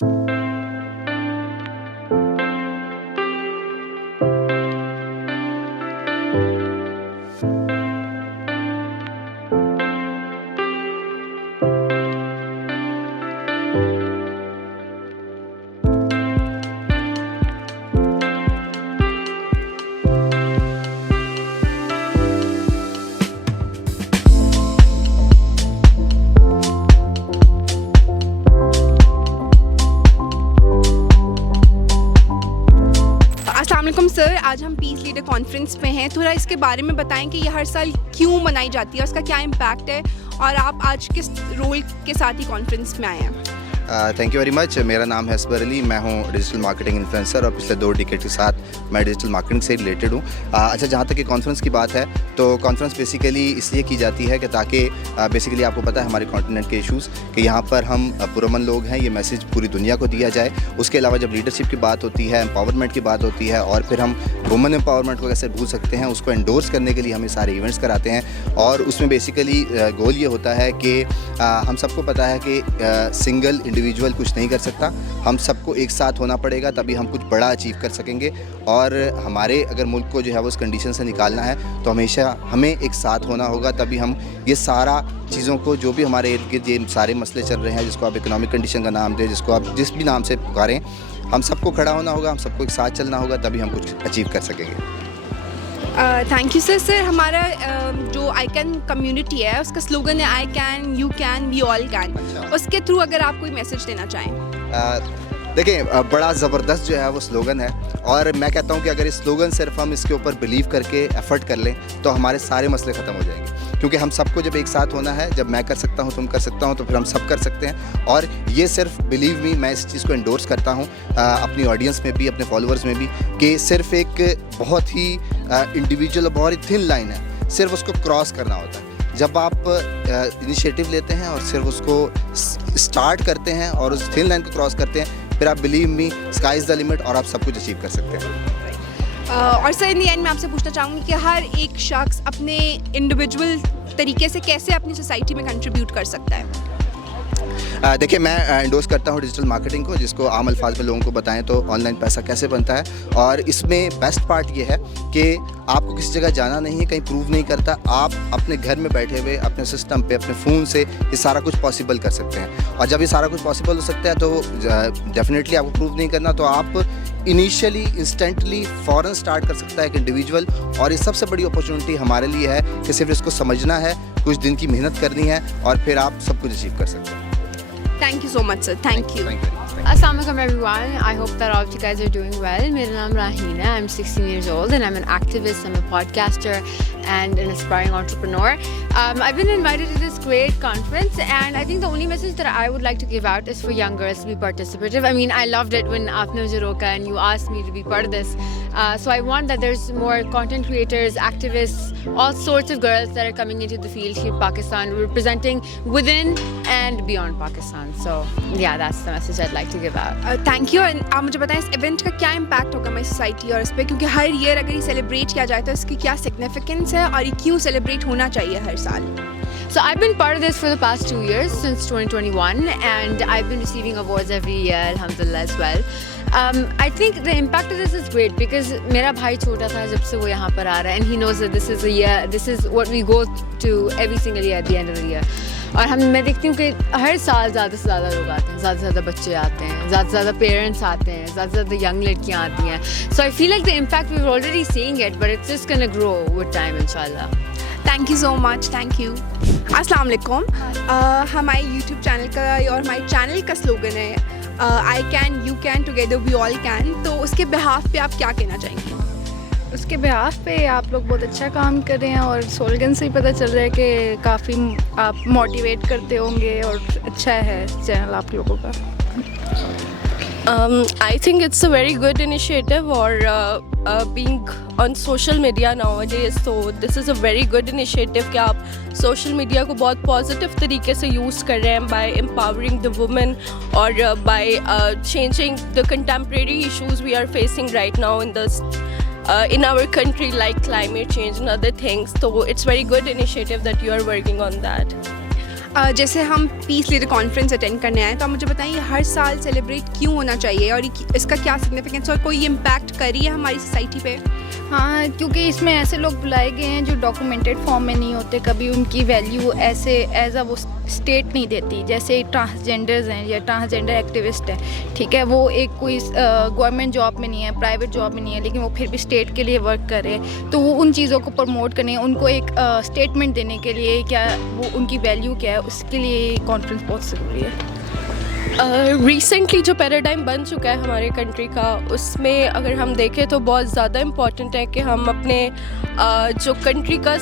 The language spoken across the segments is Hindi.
अस्सलामुअलैकुम सर, आज हम पीस लीडर कॉन्फ्रेंस में हैं। थोड़ा इसके बारे में बताएं कि ये हर साल क्यों मनाई जाती है, उसका क्या इम्पैक्ट है और आप आज किस रोल के साथ ही कॉन्फ्रेंस में आए हैं। Thank you very much. मेरा नाम है असबर अली, मैं हूँ डिजिटल मार्केटिंग इन्फ्लुएंसर और पिछले 2 डिकेड के साथ मैं डिजिटल मार्केटिंग से रिलेटेड हूँ। अच्छा, जहाँ तक कि कॉन्फ्रेंस की बात है तो कॉन्फ्रेंस बेसिकली इसलिए की जाती है कि ताकि बेसिकली आपको पता है हमारे कॉन्टिनेंट के इश्यूज़ कि यहाँ पर हम पुरअमन लोग हैं, ये मैसेज पूरी दुनिया को दिया जाए। उसके अलावा जब लीडरशिप की बात होती है, एम्पावरमेंट की बात होती है और फिर हम वुमेन एम्पावरमेंट को कैसे भूल सकते हैं, उसको एंडोर्स करने के लिए हम ये सारे इवेंट्स कराते हैं। और उसमें बेसिकली गोल ये होता है कि हम सबको पता है कि सिंगल इंडिविजुअल कुछ नहीं कर सकता, हम सबको एक साथ होना पड़ेगा, तभी हम कुछ बड़ा अचीव कर सकेंगे। और हमारे अगर मुल्क को जो है वो उस कंडीशन से निकालना है तो हमेशा हमें एक साथ होना होगा, तभी हम ये सारा चीज़ों को जो भी हमारे इर्द गिर्द ये सारे मसले चल रहे हैं, जिसको आप इकोनॉमिक कंडीशन का नाम दें, जिसको आप जिस भी नाम से पुकारें, हम सबको खड़ा होना होगा, हम सबको एक साथ चलना होगा, तभी हम कुछ अचीव कर सकेंगे। Thank you sir. सर, हमारा जो आई कैन कम्युनिटी है उसका स्लोगन है I can, you can, we all can. उसके थ्रू अगर आप कोई मैसेज देना चाहें। देखिए, बड़ा ज़बरदस्त जो है वो स्लोगन है और मैं कहता हूँ कि अगर इस स्लोगन सिर्फ हम इसके ऊपर बिलीव करके एफर्ट कर लें तो हमारे सारे मसले ख़त्म हो जाएंगे, क्योंकि हम सबको जब एक साथ होना है, जब मैं कर सकता हूँ, तुम कर सकता हूँ, तो फिर हम सब कर सकते हैं। और ये सिर्फ बिलीव मी, मैं इस चीज़ को एंडोर्स करता हूँ अपनी ऑडियंस में भी, अपने फॉलोअर्स में भी, कि सिर्फ एक बहुत ही इंडिविजुअल और बहुत ही थिन लाइन है, सिर्फ उसको क्रॉस करना होता है। जब आप इनिशिएटिव लेते हैं और सिर्फ उसको स्टार्ट करते हैं और उस थिन लाइन को क्रॉस करते हैं, फिर आप believe me, sky is the limit और आप सब कुछ अचीव कर सकते हैं। और सर, इन दी एंड मैं आपसे पूछना चाहूँगी कि हर एक शख्स अपने इंडिविजुअल तरीके से कैसे अपनी सोसाइटी में कंट्रीब्यूट कर सकता है। देखिए, मैं एंडोर्स करता हूँ डिजिटल मार्केटिंग को, जिसको आम अल्फाज में लोगों को बताएं तो ऑनलाइन पैसा कैसे बनता है। और इसमें बेस्ट पार्ट ये है कि आपको किसी जगह जाना नहीं है, कहीं प्रूव नहीं करता, आप अपने घर में बैठे हुए अपने सिस्टम पे, अपने फ़ोन से ये सारा कुछ पॉसिबल कर सकते हैं। और जब ये सारा कुछ पॉसिबल हो सकता है तो डेफिनेटली आपको प्रूव नहीं करना, तो आप इनिशियली इंस्टेंटली फ़ौरन स्टार्ट कर सकता है एक इंडिविजुअल। और ये सबसे बड़ी अपॉर्चुनिटी हमारे लिए है कि सिर्फ इसको समझना है, कुछ दिन की मेहनत करनी है और फिर आप सब कुछ अचीव कर सकते हैं। Thank you so much, sir. Thank you. Assalamualaikum everyone. I hope that all of you guys are doing well. मेरा नाम राहीना, I'm 16 years old and I'm an activist, I'm a podcaster and an aspiring entrepreneur. I've been invited to this great conference and I think the only message that I would like to give out is for young girls to be participative. I mean, I loved it when aapne mujhe roka and you asked me to be part of this. So I want that there's more content creators, activists, all sorts of girls that are coming into the field here in Pakistan, representing within and beyond Pakistan. So yeah, that's the message I'd like to give out. Thank you. आप मुझे बताएं इस इवेंट का क्या इम्पैक्ट होगा हमारी सोसाइटी और इस पर, क्योंकि हर ईयर अगर ये सेलिब्रेट किया जाए तो इसकी क्या सिग्निफिकेंस है और ये क्यों सेलिब्रेट होना चाहिए हर साल। So I've been part of this for the past 2 years, since 2021, and I've been receiving awards every year, alhamdulillah as well. I think the impact of this is great because मेरा भाई छोटा था जब से वो यहाँ पर आ रहा है and he knows that this is a year, this is what we go to every single year at the end of the year. और मैं देखती हूँ कि हर साल ज़्यादा से ज़्यादा लोग आते हैं, ज़्यादा से ज़्यादा बच्चे आते हैं, ज़्यादा से ज़्यादा पेरेंट्स आते हैं, ज़्यादा से ज़्यादा यंग लड़कियाँ आती हैं. So I feel like the impact we're already seeing it, but it's just gonna grow with time, inshallah. Thank you so much, thank you. अस्सलाम वालेकुम। हमारे यूट्यूब चैनल का और हमारे चैनल का स्लोगन है I can, you can, together we all can. तो उसके बिहाफ पे आप क्या कहना चाहेंगे? उसके बिहाफ पे आप लोग बहुत अच्छा काम कर रहे हैं और स्लोगन से ही पता चल रहा है कि काफ़ी आप मोटिवेट करते होंगे और अच्छा है चैनल आप लोगों का। I think it's a very good initiative or being on social media nowadays, so this is a very good initiative कि आप social media को बहुत positive तरीके से use कर रहे हैं by empowering the women और by changing the contemporary issues we are facing right now in our country, like climate change and other things. So it's very good initiative that you are working on that. जैसे हम पीस लीडर कॉन्फ्रेंस अटेंड करने आए, तो आप मुझे बताएं ये हर साल सेलिब्रेट क्यों होना चाहिए और इसका क्या सिग्निफिकेंस और कोई इम्पैक्ट करी है हमारी सोसाइटी पे? हाँ, क्योंकि इसमें ऐसे लोग बुलाए गए हैं जो डॉक्यूमेंटेड फॉर्म में नहीं होते, कभी उनकी वैल्यू ऐसे एज अ वो स्टेट नहीं देती। जैसे ट्रांसजेंडर्स हैं या ट्रांसजेंडर एक्टिविस्ट हैं, ठीक है, वो एक कोई गवर्नमेंट जॉब में नहीं है, प्राइवेट जॉब में नहीं है, लेकिन वो फिर भी स्टेट के लिए वर्क कर रहे हैं, तो वो उन चीज़ों को प्रमोट करने, उनको एक स्टेटमेंट देने के लिए क्या वो उनकी वैल्यू क्या है, उसके लिए कॉन्फ्रेंस बहुत ज़रूरी है। रिसेंटली जो पैराडाइम बन चुका है हमारे कंट्री का, उसमें अगर हम देखें तो बहुत ज़्यादा इम्पॉर्टेंट है कि हम अपने जो कंट्री का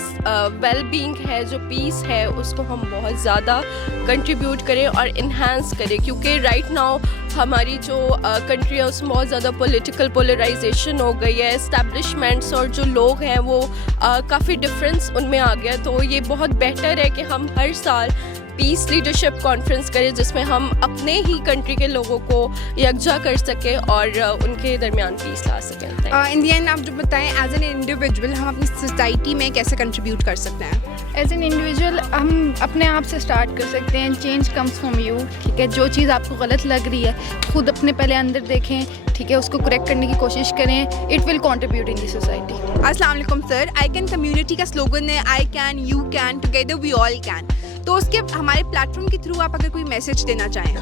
वेल बीइंग है, जो पीस है, उसको हम बहुत ज़्यादा कंट्रीब्यूट करें और इन्हांस करें, क्योंकि राइट नाउ हमारी जो कंट्री है उसमें बहुत ज़्यादा पॉलिटिकल पोलराइजेशन हो गई है, एस्टैब्लिशमेंट्स और जो लोग हैं वो काफ़ी डिफरेंस उनमें आ गया। तो ये बहुत बेहतर है कि हम हर साल पीस लीडरशिप कॉन्फ्रेंस करें जिसमें हम अपने ही कंट्री के लोगों को यकजा कर सकें और उनके दरमियान पीस ला सकें। इन दी एंड आप जो बताएं एज एन इंडिविजुअल हम अपनी सोसाइटी में कैसे कंट्रीब्यूट कर सकते हैं? एज एन इंडिविजुअल हम अपने आप से स्टार्ट कर सकते हैं। चेंज कम्स फ्रॉम यू, ठीक है। जो चीज़ आपको गलत लग रही है खुद अपने पहले अंदर देखें, ठीक है, उसको करेक्ट करने की कोशिश करें। It will contribute in the society. अस्सलाम वालेकुम सर। आई कैन कम्युनिटी का स्लोगन है I can, you can, together we all can. तो उसके हमारे प्लेटफॉर्म के थ्रू आप अगर कोई मैसेज देना चाहें?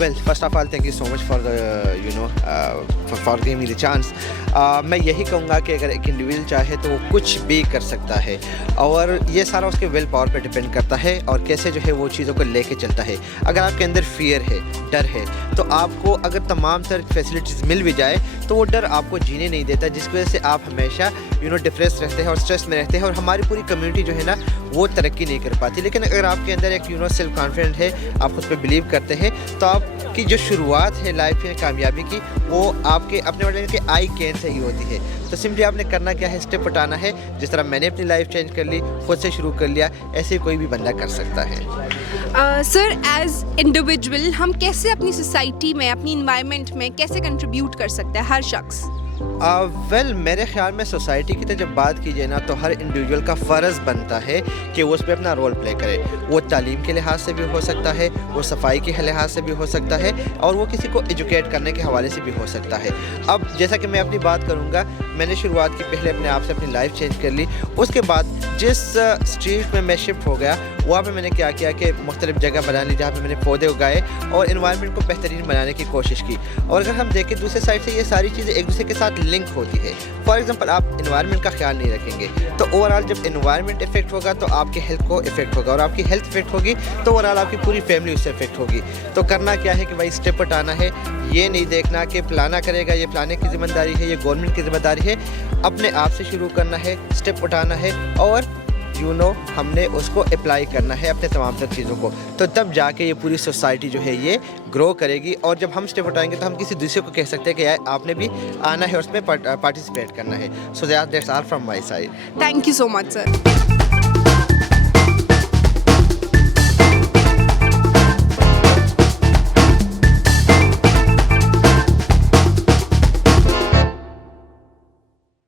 Well, first of all, thank you so much for the for giving me the chance. मैं यही कहूँगा कि अगर एक इंडिविजुअल चाहे तो वो कुछ भी कर सकता है, और ये सारा उसके विल पावर पे डिपेंड करता है और कैसे जो है वो चीज़ों को लेके चलता है। अगर आपके अंदर फियर है, डर है, तो आपको अगर तमाम तर फैसिलिटीज़ मिल भी जाए तो वो डर आपको जीने नहीं देता, जिसकी वजह से आप हमेशा डिप्रेस रहते हैं और स्ट्रेस में रहते हैं, और हमारी पूरी कम्युनिटी जो है ना वो तरक्की नहीं कर पाती। लेकिन अगर आपके अंदर एक सेल्फ कॉन्फिडेंट है, आप खुद पे बिलीव करते हैं, तो आपकी जो शुरुआत है लाइफ में कामयाबी की वो आपके अपने वाले के आई कैन से ही होती है। तो सिंपली आपने करना क्या है, स्टेप उठाना है। जिस तरह मैंने अपनी लाइफ चेंज कर ली, खुद से शुरू कर लिया, ऐसे कोई भी बंदा कर सकता है। सर एज इंडिविजुअल हम कैसे अपनी सोसाइटी में, अपनी इन्वायरमेंट में कैसे कंट्रीब्यूट कर सकते हैं हर शख्स? वेल मेरे ख्याल में सोसाइटी की तो जब बात की जाए ना, तो हर इंडिविजुअल का फ़र्ज़ बनता है कि वो उस पर अपना रोल प्ले करे। वो तालीम के लिहाज से भी हो सकता है, वो सफाई के लिहाज से भी हो सकता है, और वो किसी को एजुकेट करने के हवाले से भी हो सकता है। अब जैसा कि मैं अपनी बात करूँगा, मैंने शुरुआत की पहले अपने आप से अपनी लाइफ चेंज कर ली। उसके बाद जिस स्ट्रीट में मैं शिफ्ट हो गया, वहाँ पे मैंने क्या किया कि मुख्तलिफ जगह बना ली जहाँ पे मैंने पौधे उगाए और इन्वायरमेंट को बेहतरीन बनाने की कोशिश की। और अगर हम देखें दूसरे साइड से, ये सारी चीज़ें एक दूसरे के साथ लिंक होती है। फॉर एग्जांपल, आप इन्वायरमेंट का ख्याल नहीं रखेंगे तो ओवरऑल जब इन्वायरमेंट इफेक्ट होगा तो आपके हेल्थ को इफेक्ट होगा, और आपकी हेल्थ इफेक्ट होगी तो ओवरऑल आपकी पूरी फैमिली उससे इफेक्ट होगी। तो करना क्या है कि भाई स्टेप उठाना है। ये नहीं देखना कि फलाना करेगा, ये फलाने की जिम्मेदारी है, ये गवर्नमेंट की जिम्मेदारी है। अपने आप से शुरू करना है, स्टेप उठाना है, और हमने उसको अप्लाई करना है अपने तमाम तर चीज़ों को। तो तब जाके ये पूरी सोसाइटी जो है ये ग्रो करेगी, और जब हम स्टेप उठाएंगे तो हम किसी दूसरे को कह सकते हैं कि यार आपने भी आना है, उसमें पार्टिसिपेट करना है। So that's all from my side. Thank you so much sir.